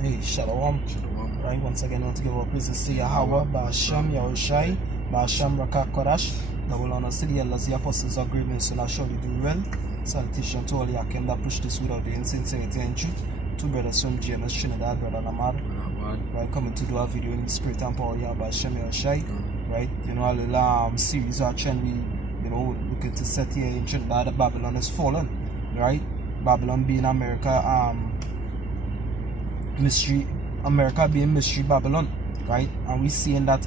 Hey, Shalom. Shalom. Right, once again, I want to give our praises to Yahweh, Ba'ashem, Yahushai, Ba'ashem, Rakak Kodash. Double honor to the elders, the apostles of great men, so now surely do well. Salutation to all the Yakim that push this without doing sincerity and truth. Two brothers from GMS Trinidad, brother Lamar. Right, coming to do a video in the spirit and power, Yahweh, Ba'ashem, Yahushai. Right, you know, a little series or trend we, you know, looking to set here in Trinidad that Babylon has fallen. Right, Babylon being America, mystery America being mystery Babylon, right? And we seeing that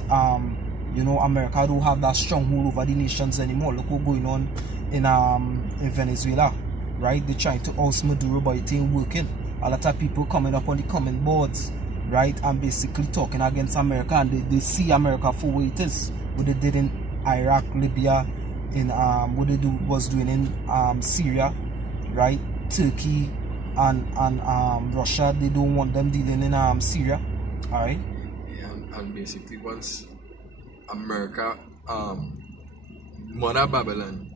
you know, America don't have that stronghold over the nations anymore. Look what's going on in Venezuela, right? They're trying to oust Maduro, but it ain't working. A lot of people coming up on the comment boards, right, and basically talking against America, and they see America for what it is. What they did in Iraq, Libya, in what they was doing in Syria, right? Turkey and Russia, they don't want them dealing in Syria. Alright? Yeah, and basically once America, Mother Babylon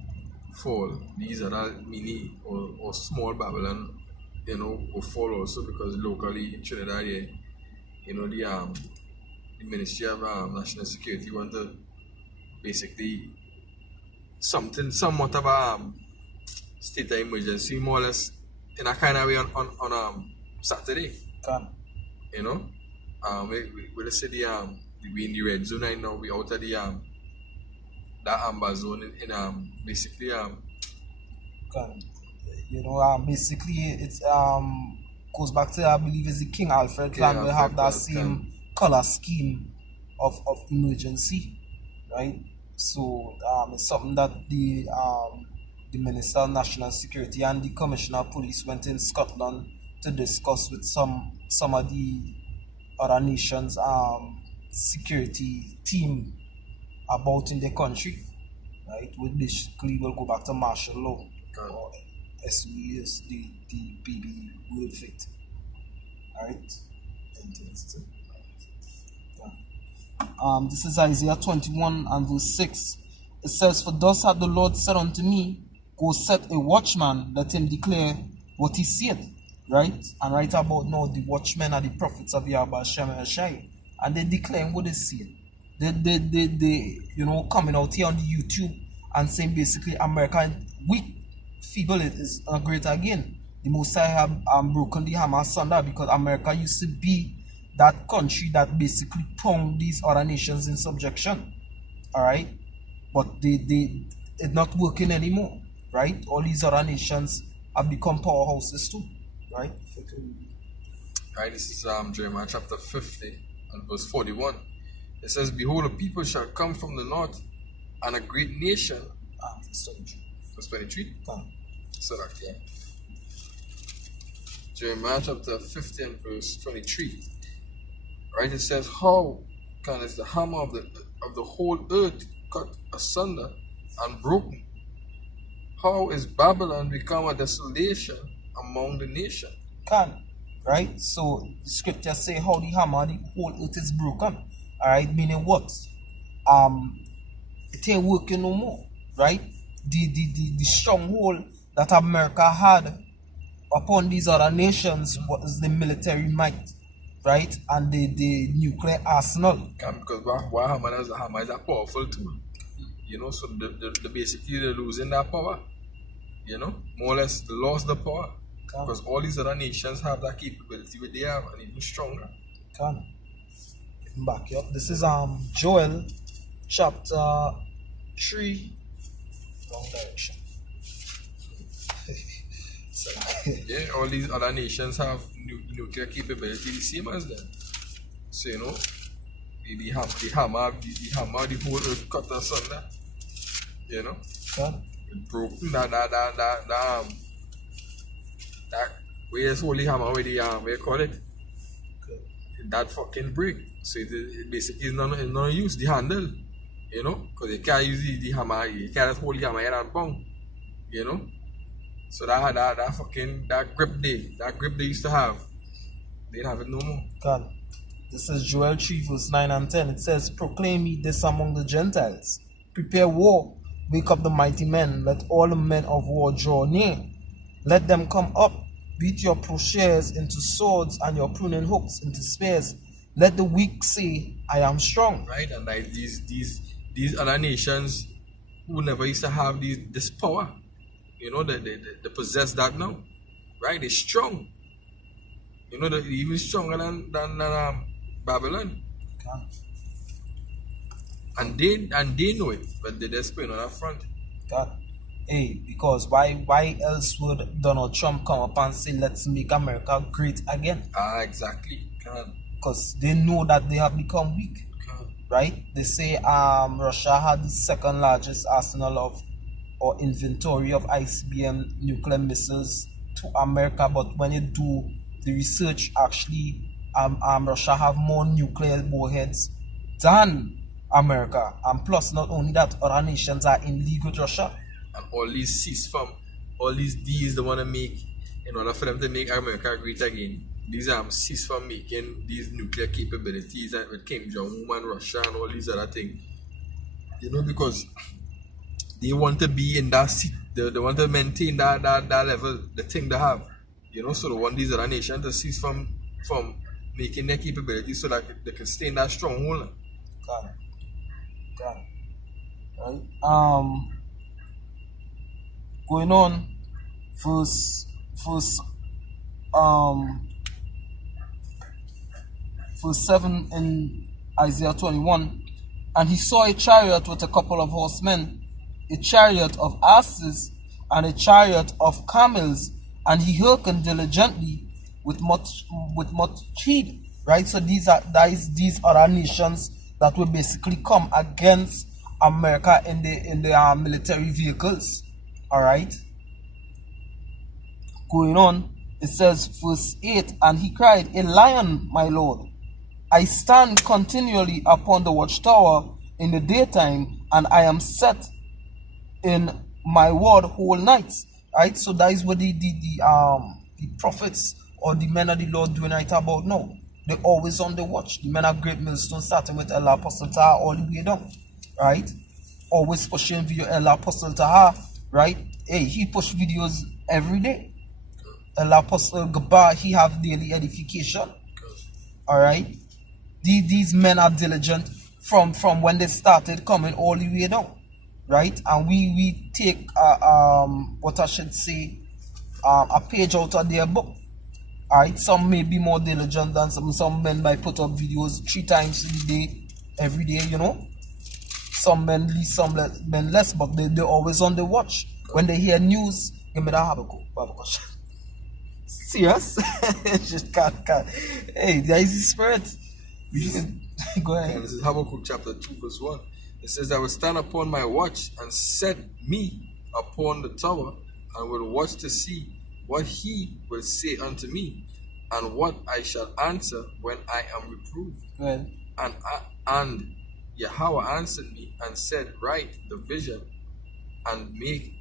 fall, these other mini or small Babylon, you know, will fall also, because locally in Trinidad, you know, the Ministry of National Security want to basically somewhat of a state of emergency, more or less, in a kind of way on Saturday. You know, we say we in the red zone right now. We out of the that amber zone in basically you know, basically it's goes back to, I believe it's the King Alfred plan. We have that same color scheme of emergency, right? So it's something that the Minister of National Security and the Commissioner of Police went in Scotland to discuss with some of the other nations' security team about in the country, right? We basically will go back to martial law, or as we use the BB word fit. Alright? This is Isaiah 21 and verse 6. It says, "For thus hath the Lord said unto me, go set a watchman, let him declare what he said." Right? And right about now, the watchmen are the prophets of Yahweh Hashem Shai, and they declaring what they see. They you know, coming out here on the YouTube and saying basically America weak, feeble is great again. The Most High have broken the hammer asunder, because America used to be that country that basically pronged these other nations in subjection. Alright? But it's not working anymore. Right? All these other nations have become powerhouses too. Right? Right, this is Jeremiah chapter 50 and verse 41. It says, "Behold, a people shall come from the north, and a great nation." Verse 23. So that, yeah. Jeremiah chapter 50 and verse 23. Right, it says, "How can is the hammer of the whole earth cut asunder and broken? How is Babylon become a desolation among the nation?" Right? So the scriptures say how the hammer of the whole earth is broken. Alright, meaning what? It ain't working no more. Right? The stronghold that America had upon these other nations was the military might, right? And the nuclear arsenal. Because what hammer is a powerful tool. You know, so the basically they're losing that power. You know, more or less they lost the power. Because all these other nations have that capability with they have, and even stronger. Back up. This is Joel chapter 3. Wrong direction. Yeah, all these other nations have nuclear capability the same as them. So you know, the hammer, the whole earth cut asunder. You know, it broken that where's holy hammer with the what you call it? That fucking break. So it basically is not use the handle. You know, because you can't use the hammer, you can't hold the hammer here and bang. You know? So that grip they used to have, they don't have it no more. This is Joel 3 verse 9 and 10. It says, "Proclaim ye this among the Gentiles. Prepare war, wake up the mighty men, let all the men of war draw near. Let them come up, Beat your plowshares into swords and your pruning hooks into spears. Let the weak say, I am strong. Right? And like these other nations who never used to have this power, you know, they possess that now. Right? They're strong. You know, they're even stronger than Babylon. God, And they know it, but they're just playing on that front. God. Hey, because why else would Donald Trump come up and say, let's make America great again? Exactly. Can. Because they know that they have become weak. Can. Right? They say Russia had the second largest arsenal of or inventory of ICBM nuclear missiles to America, but when you do the research, actually Russia have more nuclear warheads than America. And plus, not only that, other nations are in league with Russia. And all these all these deals they want to make in order for them to make America great again. These cease from making these nuclear capabilities with Kim Jong-un and Russia and all these other things. You know, because they want to be in that seat, they want to maintain that level, the thing they have. You know, so they want these other nations to cease from making their capabilities so that they can stay in that stronghold. Got it. Right? Going on, verse 7 in Isaiah 21. And he saw a chariot with a couple of horsemen, a chariot of asses, and a chariot of camels, and he hearkened diligently with much heed. Right? So these other nations that will basically come against America in the military vehicles. Alright? Going on, it says, verse 8, and he cried, a lion, my lord. I stand continually upon the watchtower in the daytime, and I am set in my ward whole nights. Right? So that is what the prophets or the men of the Lord doing right about now. They're always on the watch. The men of Great Millstone, starting with El Apostle Taha all the way down. Right? Always pushing video El Apostle Taha. Right? Hey, he push videos every day. El Apostle Gabar, he have daily edification. Alright? These men are diligent from when they started coming all the way down. Right? And we take what I should say, a page out of their book. Alright, some may be more diligent than some men might put up videos 3 times a day, every day, you know. Some men least, some men less, but they're always on the watch. When they hear news, give me that Habakkuk. Serious? Just can't. Hey, there is the spirit. Go ahead. And this is Habakkuk chapter 2 verse 1. It says, I will stand upon my watch and set me upon the tower and will watch to see what he will say unto me and what I shall answer when I am reproved. Well, And Yahweh answered me and said, write the vision and make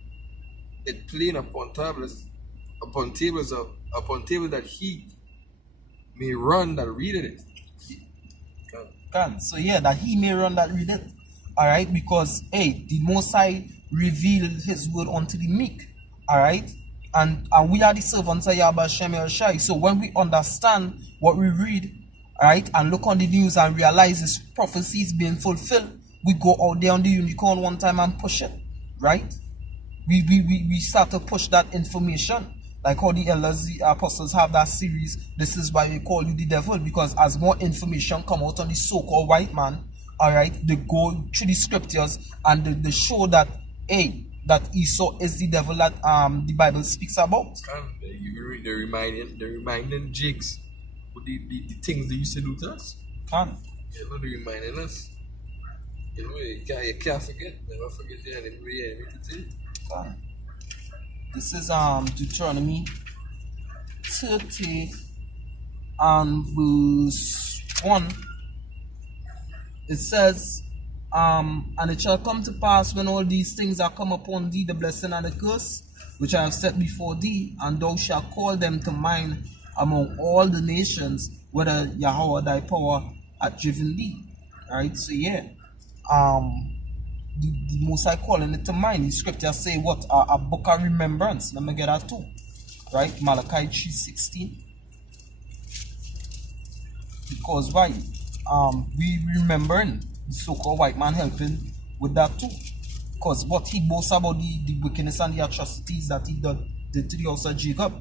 it plain upon tables that he may run that readeth it. can. So yeah, that he may run that read it. Alright, because hey, the Most High revealed his word unto the meek. Alright? And we are the servants of Yahweh Shem El Shai. So when we understand what we read, alright, and look on the news and realize this prophecy is being fulfilled, we go out there on the unicorn one time and push it. Right? We start to push that information. Like how the elders, the apostles have that series, this is why we call you the devil, because as more information come out on the so-called white man, alright, they go through the scriptures and they show that, hey, that Esau is the devil that the Bible speaks about. They're reminding jigs with the things they used to do to us. Can. You know, they're reminding us. You know, you can't forget. Never forget the enemy to take. Can. This is Deuteronomy 30 and verse 1. It says, and it shall come to pass when all these things are come upon thee, the blessing and the curse, which I have set before thee, and thou shalt call them to mind among all the nations, whether Yahweh thy power hath driven thee. Alright, so yeah. The Most High calling it to mind. The scriptures say what? A book of remembrance. Let me get that too. right? Malachi 3:16. Because why? We remembering the so-called white man helping with that too. Because what he boasts about the wickedness and the atrocities that he did to the house of Jacob.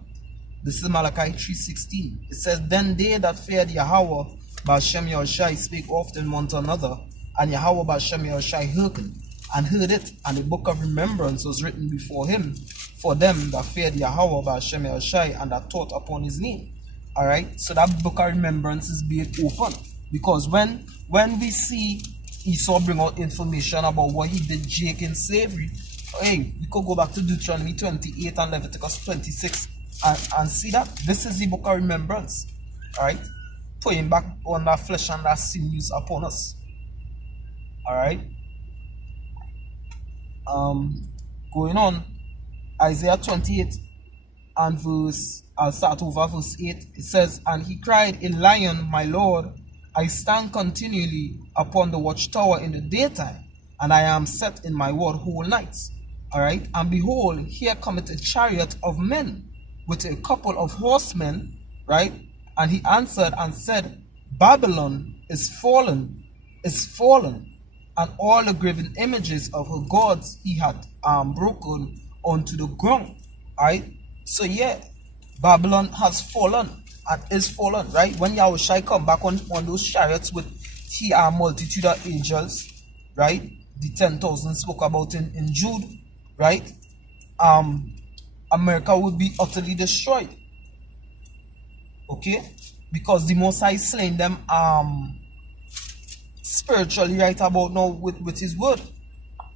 This is Malachi 3:16. It says, Then they that feared Yahweh by Shem Yahushai spake often one to another, and Yahweh by Shem Yahushai hearkened, and heard it, and a book of remembrance was written before him, for them that feared Yahweh by Shem Yahushai, and that thought upon his name. Alright, so that book of remembrance is being open. Because when we see Esau bring out information about what he did Jake in slavery, hey, we could go back to Deuteronomy 28 and Leviticus 26 and see that this is the book of remembrance. Alright, putting back on that flesh and that sinews upon us. Alright, going on, Isaiah 28 and I'll start over verse 8. It says, And he cried, A lion, my Lord, I stand continually upon the watchtower in the daytime, and I am set in my ward whole nights. Alright, and behold, here cometh a chariot of men with a couple of horsemen, right? And he answered and said, Babylon is fallen, and all the graven images of her gods he had broken onto the ground. Alright, so yeah, Babylon has fallen and is fallen, right? When Yahushai come back on those chariots with a multitude of angels, right? The 10,000 spoke about in Jude, right? America would be utterly destroyed. Okay? Because the Most High slain them spiritually right about now with his word.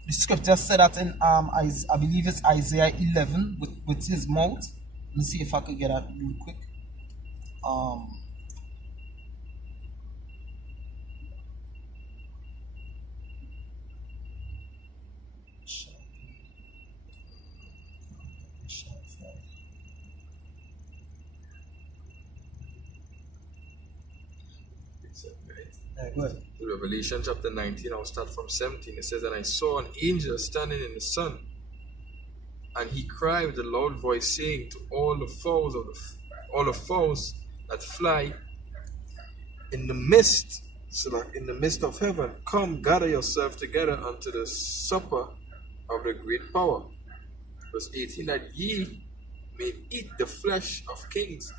The scripture said that in I believe it's Isaiah 11 with his mouth. Let me see if I could get that real quick. Go ahead. Revelation chapter 19, I'll start from 17. It says, And I saw an angel standing in the sun, and he cried with a loud voice, saying to all the fowls that fly in the midst, so that in the midst of heaven, Come, gather yourself together unto the supper of the great power. Verse 18, That ye may eat the flesh of kings,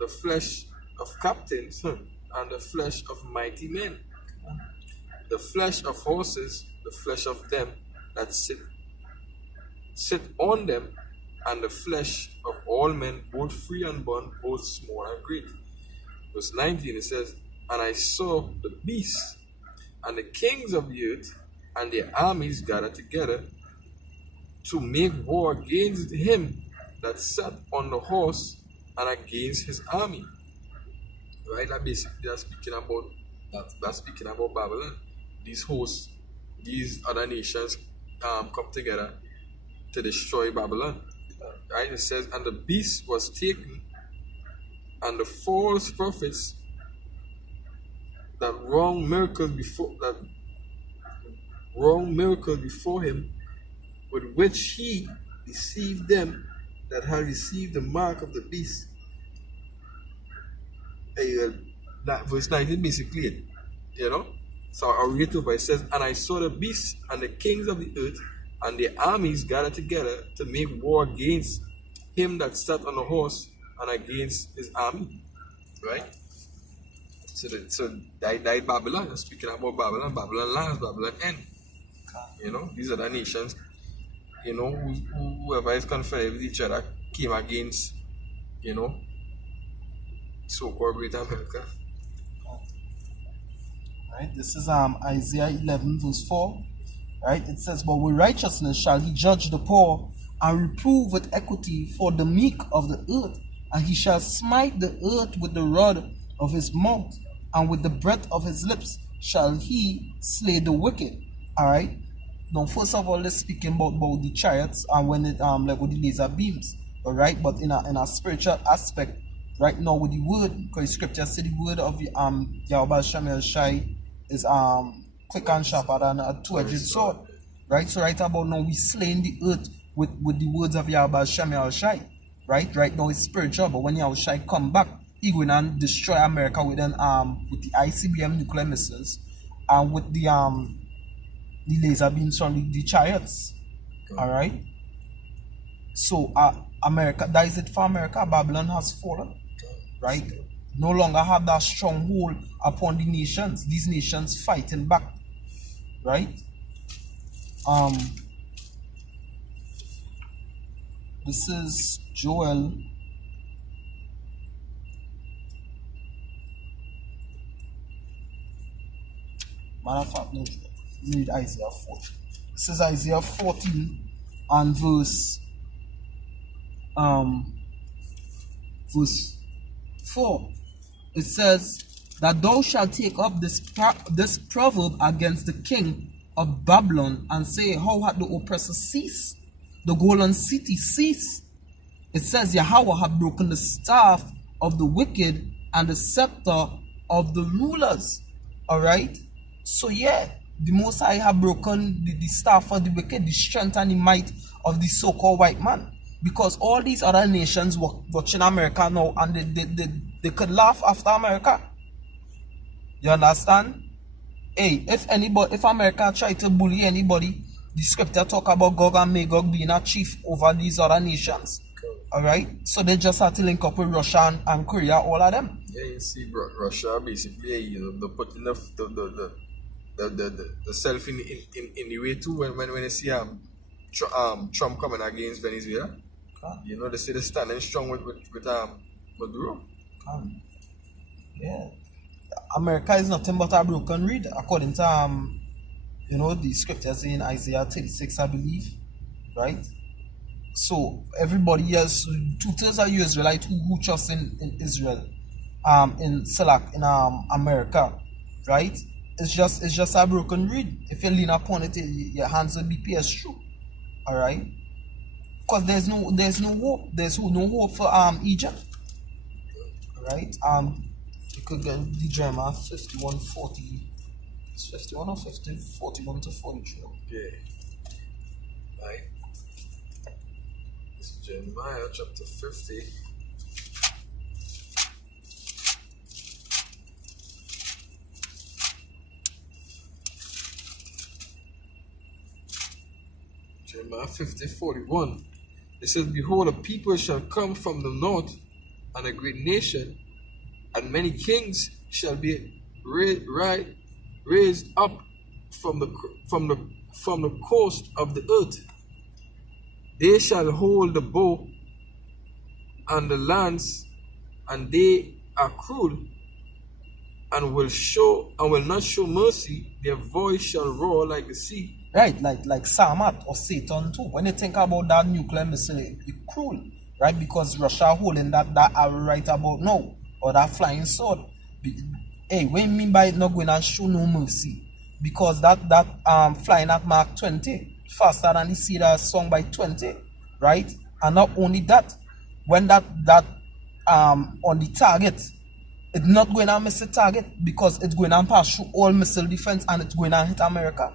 the flesh of captains, and the flesh of mighty men, the flesh of horses, the flesh of them that sit on them, and the flesh of all men, both free and bond, both small and great. Verse 19, it says, And I saw the beasts and the kings of the earth and their armies gathered together to make war against him that sat on the horse and against his army. Right? That basically that's speaking about Babylon. These hosts, these other nations come together to destroy Babylon. Right? It says, And the beast was taken, and the false prophets that wrought miracles before him, with which he deceived them that had received the mark of the beast. That verse 19 basically it, you know. So I'll read it over. It says, And I saw the beasts and the kings of the earth and their armies gathered together to make war against him that sat on the horse and against his army. Right? So died Babylon. Speaking about Babylon, Babylon lands, Babylon end. You know, these are the nations, you know, whoever is confederate with each other came against, you know, so-called Great America. Right, this is Isaiah 11 verse 4. Right, it says, But with righteousness shall he judge the poor, and reprove with equity for the meek of the earth. And he shall smite the earth with the rod of his mouth, and with the breath of his lips shall he slay the wicked. Alright. Now first of all, let's speak about the chariots and when it like with the laser beams. Alright, but in a spiritual aspect, right now with the word, because scripture said the word of Yahweh Shem Yahushai is quick and sharper than a two-edged sword. Right? So right about now we slaying the earth with the words of Yahweh Shem Yahushai. right? Right now it's spiritual, but when Yahushua come back, he going and destroy America with with the ICBM nuclear missiles and with the laser beams from the chariots. Okay. All right. So America, that is it for America. Babylon has fallen, right? No longer have that stronghold upon the nations. These nations fighting back, right? This is Joel. Matter of fact, no, read Isaiah 14. This is Isaiah 14 and verse 4. It says that thou shalt take up this proverb against the king of Babylon and say, how hath the oppressor ceased? The golden city ceased. It says, Yahweh hath broken the staff of the wicked and the scepter of the rulers. Alright? So yeah, the Most High have broken the staff of the wicked, the strength and the might of the so-called white man. Because all these other nations watching America now and they could laugh after America. You understand? Hey, if America try to bully anybody, the scripture talk about Gog and Magog being a chief over these other nations. Alright? So they just have to link up with Russia and Korea, all of them. Yeah, you see, Russia basically, you know, they put enough the self in the way too when they see Trump coming against Venezuela. You know, they say they're standing strong with Maduro. Yeah. America is nothing but a broken reed, according to you know, the scriptures in Isaiah 36, I believe. Right? So everybody else, 2/3 of you Israelites who trust in Israel, in Salak, in America, right? It's just a broken reed. If you lean upon it, your hands will be pierced through. Alright? Because there's no hope. There's no hope for Egypt. Right? You could get the Jeremiah 51:40. It's 51 or 50? 41 to 43. Okay. Right. This is Jeremiah chapter 50. Jeremiah 50:41. It says, behold, a people shall come from the north, and a great nation, and many kings shall be raised up from the coast of the earth. They shall hold the bow and the lance, and they are cruel, and will not show mercy. Their voice shall roar like the sea. Right, like Samat or Satan too. When you think about that nuclear missile, it's cruel, right? Because Russia holding that arrow right about now, or that flying sword. Hey, what do you mean by it not going to show no mercy? Because that flying at Mach 20 faster than the Cedar song by 20, right? And not only that, when that on the target, it's not going to miss the target because it's going to pass through all missile defense and it's going to hit America.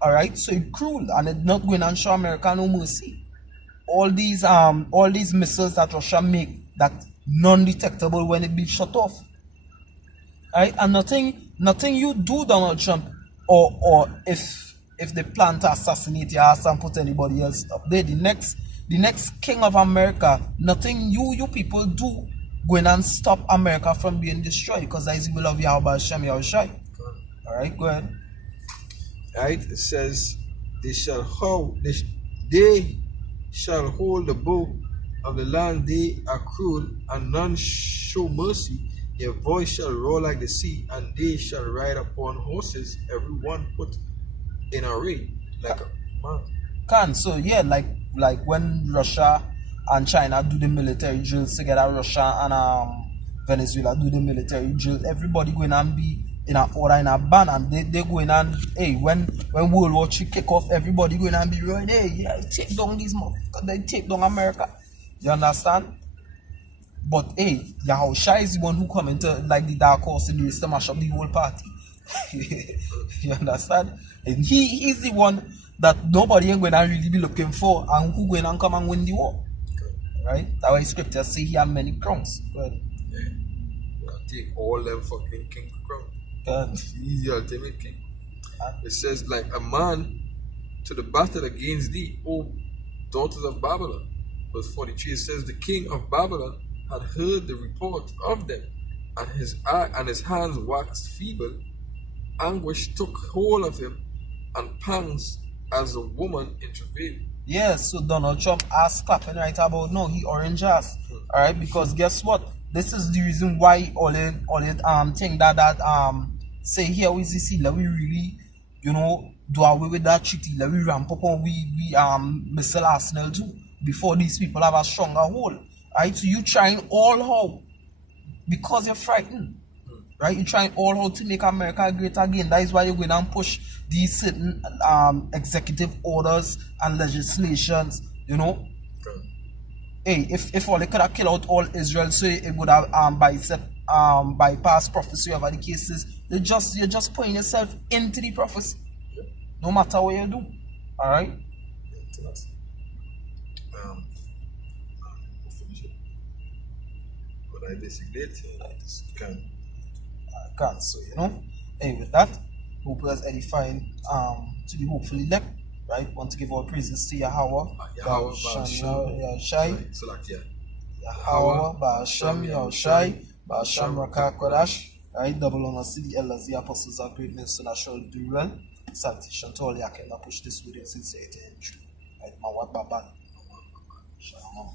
Alright, so it's cruel and it's not going to show America no mercy. All these missiles that Russia make that non-detectable when it be shut off. Alright, and nothing you do, Donald Trump, or if they plan to assassinate your ass and put anybody else up there, the next king of America, nothing you people do going and stop America from being destroyed, because that is the will of Yahweh Hashem Yahushai. Alright, go ahead. Right, it says they shall hold the bow of the land. They are cruel and none show mercy. Their voice shall roar like the sea, and they shall ride upon horses, every one put in array like a man. So yeah, like when Russia and China do the military drills together, Russia and Venezuela do the military drill, everybody going and be in a order, in a band, and they going and, hey, when World War III kick off, everybody going and be right, hey, yeah, take down these motherfuckers, they take down America. You understand? But hey, Yahushua is the one who come into like the dark horse and to mash up the whole party. You understand? And he's the one that nobody ain't going to really be looking for, and who going to come and win the war. right? That's why scripture say he have many crowns. Go ahead. Yeah. I'll take all them fucking king crown. Go ahead. He's the ultimate king. It says, like a man to the battle against thee, O daughters of Babylon. Verse 43 says, the king of Babylon had heard the report of them, and his eye and his hands waxed feeble. Anguish took hold of him, and pangs as a woman in travail. Yes, so Donald Trump ass clapping right about now. He orange ass. Alright, because guess what? This is the reason why all it thing that say here we see let we really, you know, do away with that treaty, let we ramp up on we missile arsenal too before these people have a stronger hold. Right? So you trying all how because you're frightened. Right? You're trying all how to make America great again. That is why you're going to push these certain executive orders and legislations, you know. Okay. Hey, if all they could have killed out all Israel, so it would have bypassed prophecy over the cases. You're just putting yourself into the prophecy. Yeah. No matter what you do. Alright? Yeah, we'll finish it. But I basically did. I just can't. So you know, hey, with that, hope was edifying to the hopefully elect, right? Want to give all praises to Yahweh, Yahweh, Shai, Salakia. Yahweh, Ba'ashem, Yahushai, Ba'ashem, Rakah Kodash, right? Double honor to the elders, the apostles, our great ministers that shall do well. Salutation to all the Yakin that push this with sincerity and truth. Right? Mawad Baban. Shalom.